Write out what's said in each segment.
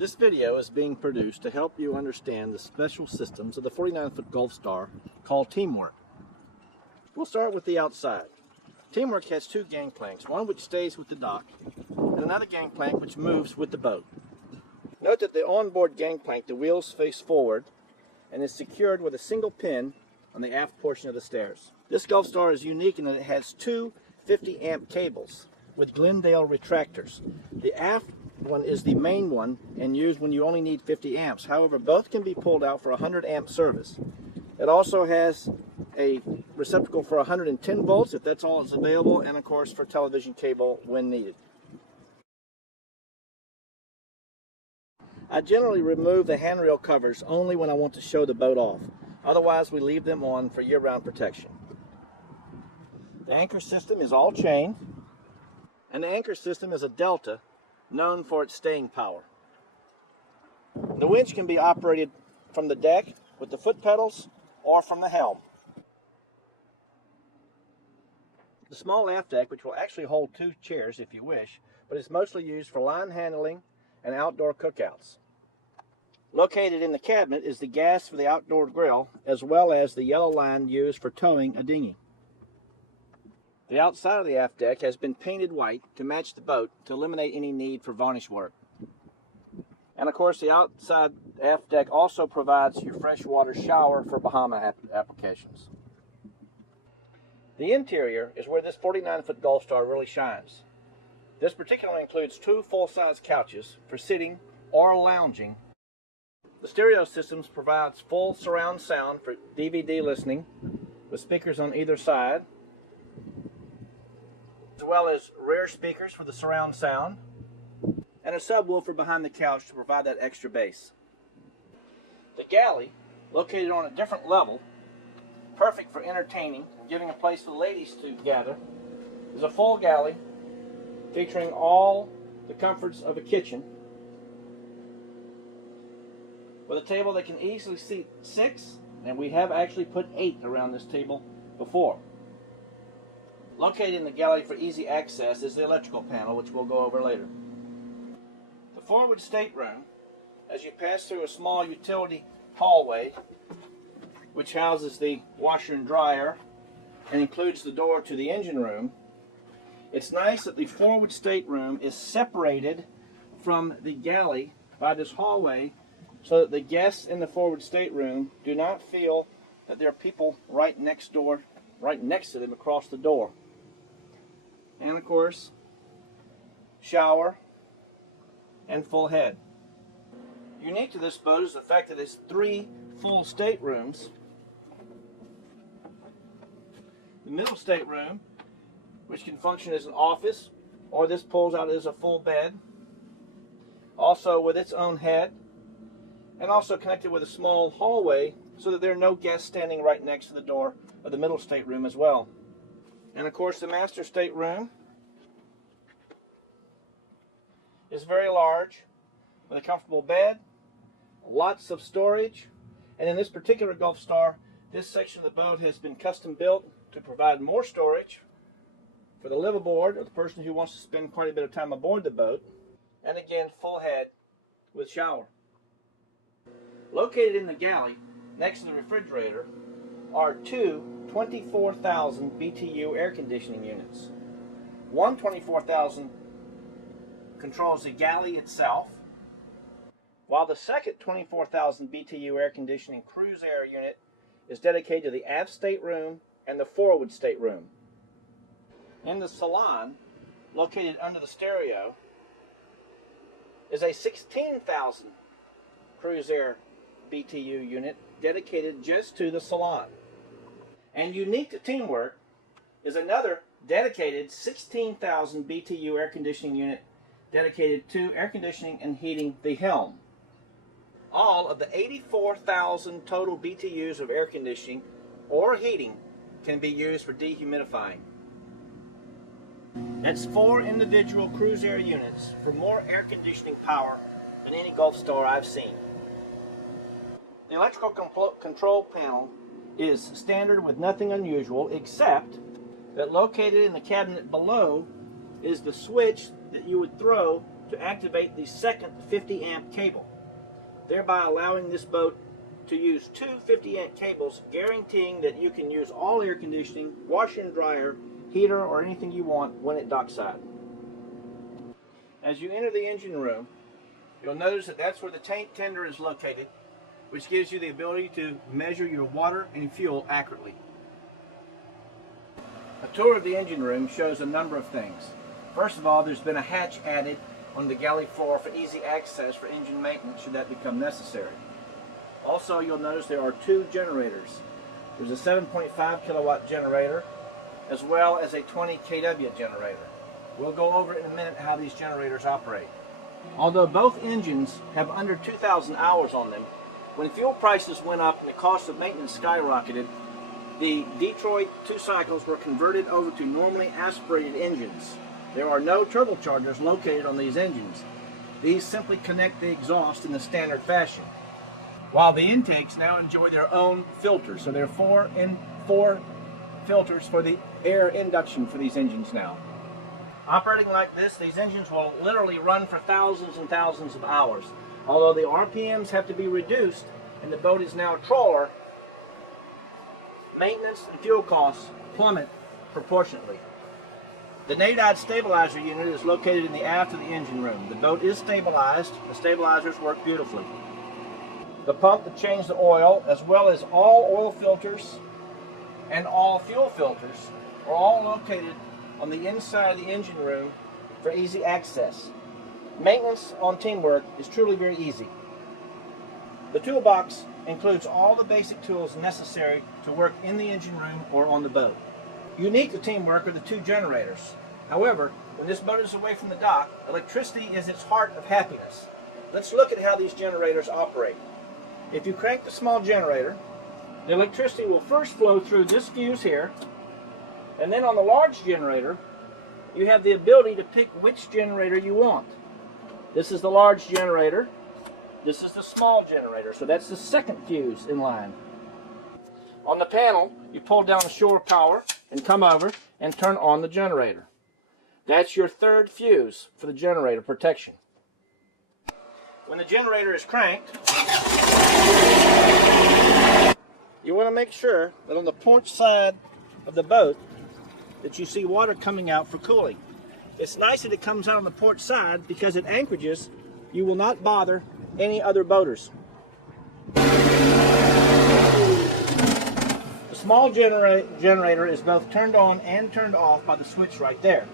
This video is being produced to help you understand the special systems of the 49-foot Gulfstar called Teamwork. We'll start with the outside. Teamwork has two gangplanks, one which stays with the dock, and another gangplank which moves with the boat. Note that the onboard gangplank, the wheels face forward and is secured with a single pin on the aft portion of the stairs. This Gulfstar is unique in that it has two 50-amp cables with Glendale retractors. The aft one is the main one and used when you only need 50 amps. However, both can be pulled out for 100 amp service. It also has a receptacle for 110 volts if that's all that's available, and of course for television cable when needed. I generally remove the handrail covers only when I want to show the boat off. Otherwise, we leave them on for year-round protection. The anchor system is all chain, and the anchor system is a Delta, known for its staying power. The winch can be operated from the deck with the foot pedals or from the helm. The small aft deck, which will actually hold two chairs if you wish, but is mostly used for line handling and outdoor cookouts. Located in the cabinet is the gas for the outdoor grill, as well as the yellow line used for towing a dinghy. The outside of the aft deck has been painted white to match the boat to eliminate any need for varnish work. And of course, the outside aft deck also provides your freshwater shower for Bahama applications. The interior is where this 49-foot Gulfstar really shines. This particularly includes two full-size couches for sitting or lounging. The stereo systems provides full surround sound for DVD listening with speakers on either side, as well as rear speakers for the surround sound, and a subwoofer behind the couch to provide that extra bass. The galley, located on a different level, perfect for entertaining and giving a place for the ladies to gather, is a full galley featuring all the comforts of a kitchen, with a table that can easily seat 6, and we have actually put 8 around this table before. Located in the galley for easy access is the electrical panel, which we'll go over later. The forward stateroom, as you pass through a small utility hallway, which houses the washer and dryer and includes the door to the engine room. It's nice that the forward stateroom is separated from the galley by this hallway so that the guests in the forward stateroom do not feel that there are people right next to them across the door. And of course, shower and full head. Unique to this boat is the fact that it's 3 full staterooms. The middle stateroom, which can function as an office, or this pulls out as a full bed, also with its own head, and also connected with a small hallway so that there are no guests standing right next to the door of the middle stateroom as well. And of course, the master stateroom is very large with a comfortable bed, lots of storage, and in this particular Gulfstar, this section of the boat has been custom built to provide more storage for the live aboard or the person who wants to spend quite a bit of time aboard the boat, and again, full head with shower. Located in the galley next to the refrigerator are two 24,000 BTU air conditioning units. One 24,000 controls the galley itself, while the second 24,000 BTU air conditioning cruise air unit is dedicated to the aft stateroom and the forward stateroom. In the salon, located under the stereo, is a 16,000 cruise air BTU unit dedicated just to the salon. And unique to Teamwork is another dedicated 16,000 BTU air conditioning unit dedicated to air conditioning and heating the helm. All of the 84,000 total BTUs of air conditioning or heating can be used for dehumidifying. That's 4 individual cruise air units for more air conditioning power than any Gulfstar I've seen. The electrical control panel is standard with nothing unusual, except that located in the cabinet below is the switch that you would throw to activate the second 50 amp cable, thereby allowing this boat to use two 50 amp cables, guaranteeing that you can use all air conditioning, washer and dryer, heater, or anything you want when at dockside. As you enter the engine room, you'll notice that that's where the tank tender is located, which gives you the ability to measure your water and fuel accurately. A tour of the engine room shows a number of things. First of all, there's been a hatch added on the galley floor for easy access for engine maintenance should that become necessary. Also, you'll notice there are two generators. There's a 7.5 kilowatt generator as well as a 20 kW generator. We'll go over in a minute how these generators operate. Although both engines have under 2,000 hours on them, when fuel prices went up and the cost of maintenance skyrocketed, the Detroit 2 cycles were converted over to normally aspirated engines. There are no turbochargers located on these engines. These simply connect the exhaust in the standard fashion, while the intakes now enjoy their own filters. So there are four filters for the air induction for these engines now. Operating like this, these engines will literally run for thousands and thousands of hours. Although the RPMs have to be reduced and the boat is now a trawler, maintenance and fuel costs plummet proportionately. The nadide stabilizer unit is located in the aft of the engine room. The boat is stabilized. The stabilizers work beautifully. The pump to change the oil, as well as all oil filters and all fuel filters, are all located on the inside of the engine room for easy access. Maintenance on Teamwork is truly very easy. The toolbox includes all the basic tools necessary to work in the engine room or on the boat. Unique to Teamwork are the two generators. However, when this boat is away from the dock, electricity is its heart of happiness. Let's look at how these generators operate. If you crank the small generator, the electricity will first flow through this fuse here, and then on the large generator, you have the ability to pick which generator you want. This is the large generator. This is the small generator, so that's the second fuse in line. On the panel, you pull down the shore power and come over and turn on the generator. That's your third fuse for the generator protection. When the generator is cranked, you want to make sure that on the port side of the boat that you see water coming out for cooling. It's nice that it comes out on the port side because at anchorages you will not bother any other boaters. The small generator is both turned on and turned off by the switch right there.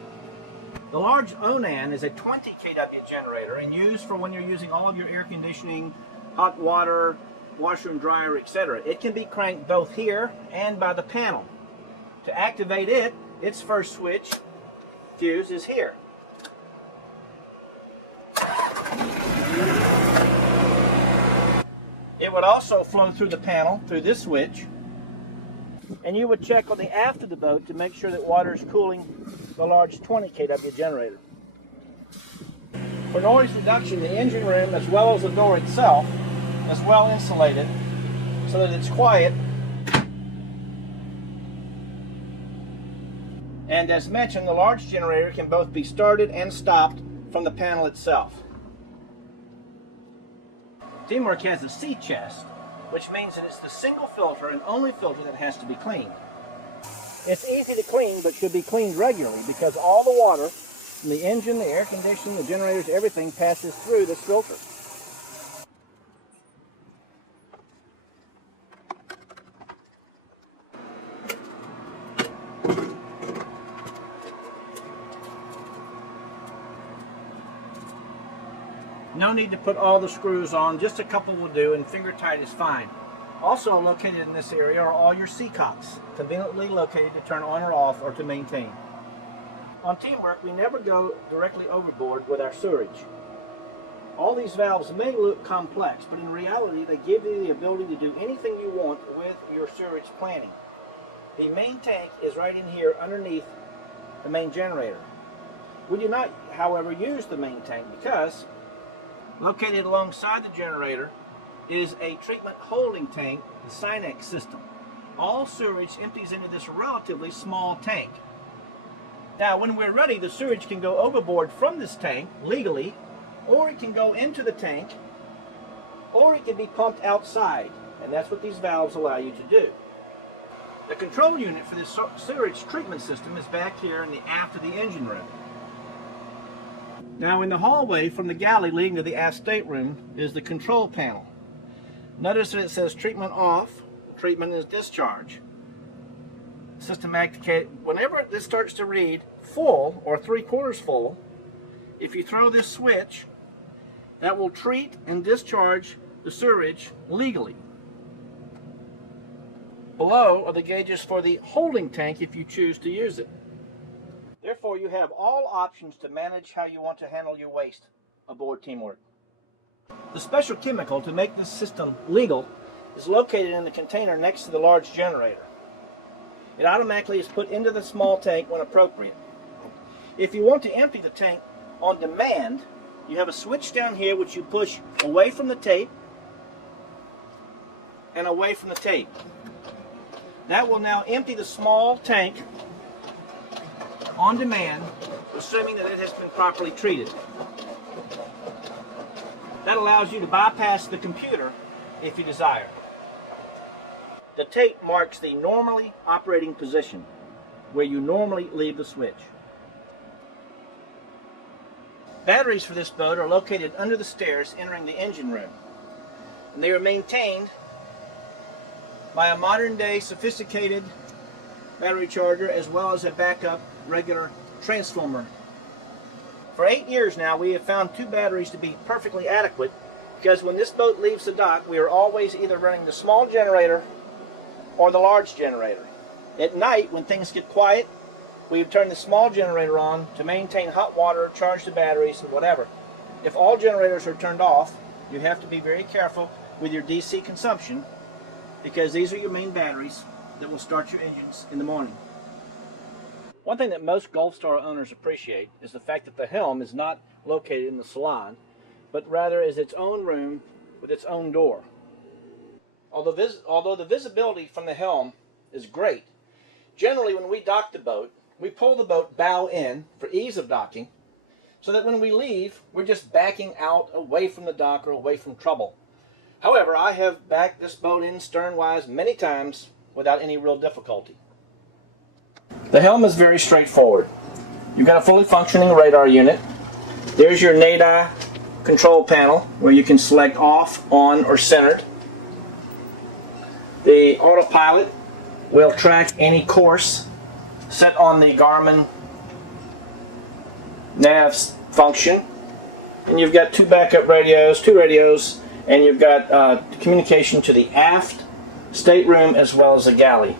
The large Onan is a 20 kW generator and used for when you're using all of your air conditioning, hot water, washer and dryer, etc. It can be cranked both here and by the panel. To activate it, its first switch fuse is here. It would also flow through the panel through this switch, and you would check on the aft of the boat to make sure that water is cooling the large 20 kW generator. For noise reduction, the engine room as well as the door itself is well insulated so that it's quiet. And as mentioned, the large generator can both be started and stopped from the panel itself. Teamwork has a sea chest, which means that it's the single filter and only filter that has to be cleaned. It's easy to clean, but should be cleaned regularly because all the water from the engine, the air conditioning, the generators, everything passes through this filter. No need to put all the screws on, just a couple will do, and finger tight is fine. Also located in this area are all your sea cocks, conveniently located to turn on or off or to maintain. On Teamwork, we never go directly overboard with our sewerage. All these valves may look complex, but in reality they give you the ability to do anything you want with your sewerage planning. The main tank is right in here underneath the main generator. We do not, however, use the main tank because located alongside the generator is a treatment holding tank, the Sinex system. All sewage empties into this relatively small tank. Now, when we're ready, the sewage can go overboard from this tank legally or it can go into the tank, or it can be pumped outside, and that's what these valves allow you to do. The control unit for this sewage treatment system is back here in the aft of the engine room. Now in the hallway from the galley leading to the aft stateroom is the control panel. Notice that it says treatment off, treatment is discharge. System activated. Whenever this starts to read full or 3/4 full, if you throw this switch, that will treat and discharge the sewage legally. Below are the gauges for the holding tank if you choose to use it. Therefore, you have all options to manage how you want to handle your waste aboard Teamwork. The special chemical to make this system legal is located in the container next to the large generator. It automatically is put into the small tank when appropriate. If you want to empty the tank on demand, you have a switch down here which you push away from the tape and away from the tape. That will now empty the small tank on demand, assuming that it has been properly treated. That allows you to bypass the computer if you desire. The tape marks the normally operating position, where you normally leave the switch. Batteries for this boat are located under the stairs entering the engine room, and they are maintained by a modern-day sophisticated battery charger as well as a backup regular transformer. For 8 years now, we have found 2 batteries to be perfectly adequate, because when this boat leaves the dock, we are always either running the small generator or the large generator. At night, when things get quiet, we turn the small generator on to maintain hot water, charge the batteries, and whatever. If all generators are turned off, you have to be very careful with your DC consumption, because these are your main batteries that will start your engines in the morning. One thing that most Gulfstar owners appreciate is the fact that the helm is not located in the salon, but rather is its own room with its own door. Although the visibility from the helm is great, generally when we dock the boat, we pull the boat bow in for ease of docking, so that when we leave, we're just backing out away from the dock or away from trouble. However, I have backed this boat in sternwise many times without any real difficulty. The helm is very straightforward. You've got a fully functioning radar unit. There's your NADI control panel where you can select off, on, or centered. The autopilot will track any course set on the Garmin nav function. And you've got 2 backup radios, 2 radios, and you've got communication to the aft stateroom as well as the galley.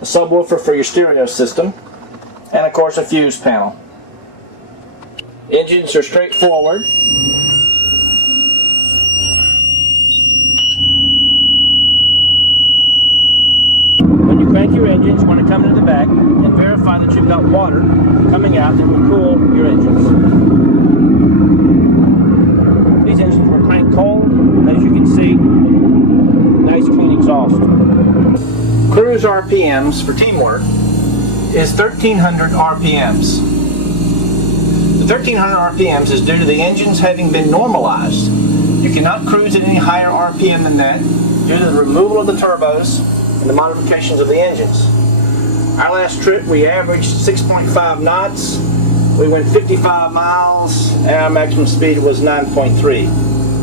A subwoofer for your stereo system, and of course a fuse panel. Engines are straightforward. When you crank your engines, you want to come into the back and verify that you've got water coming out that will cool your engines. These engines were cranked cold, and as you can see, nice clean exhaust. Cruise RPMs for Teamwork is 1300 RPMs. The 1300 RPMs is due to the engines having been normalized. You cannot cruise at any higher RPM than that due to the removal of the turbos and the modifications of the engines. Our last trip we averaged 6.5 knots. We went 55 miles and our maximum speed was 9.3.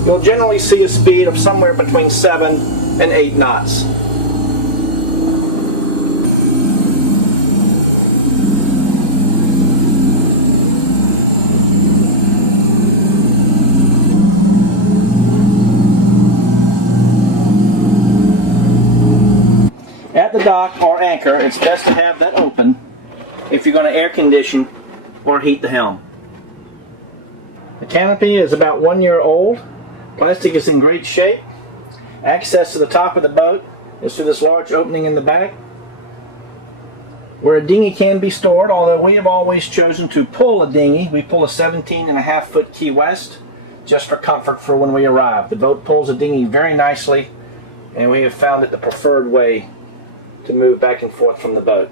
You'll generally see a speed of somewhere between 7 and 8 knots. At the dock or anchor, it's best to have that open if you're going to air condition or heat the helm. The canopy is about 1 year old. Plastic is in great shape. Access to the top of the boat is through this large opening in the back, where a dinghy can be stored, although we have always chosen to pull a dinghy. We pull a 17.5-foot Key West just for comfort for when we arrive. The boat pulls a dinghy very nicely, and we have found it the preferred way to move back and forth from the boat.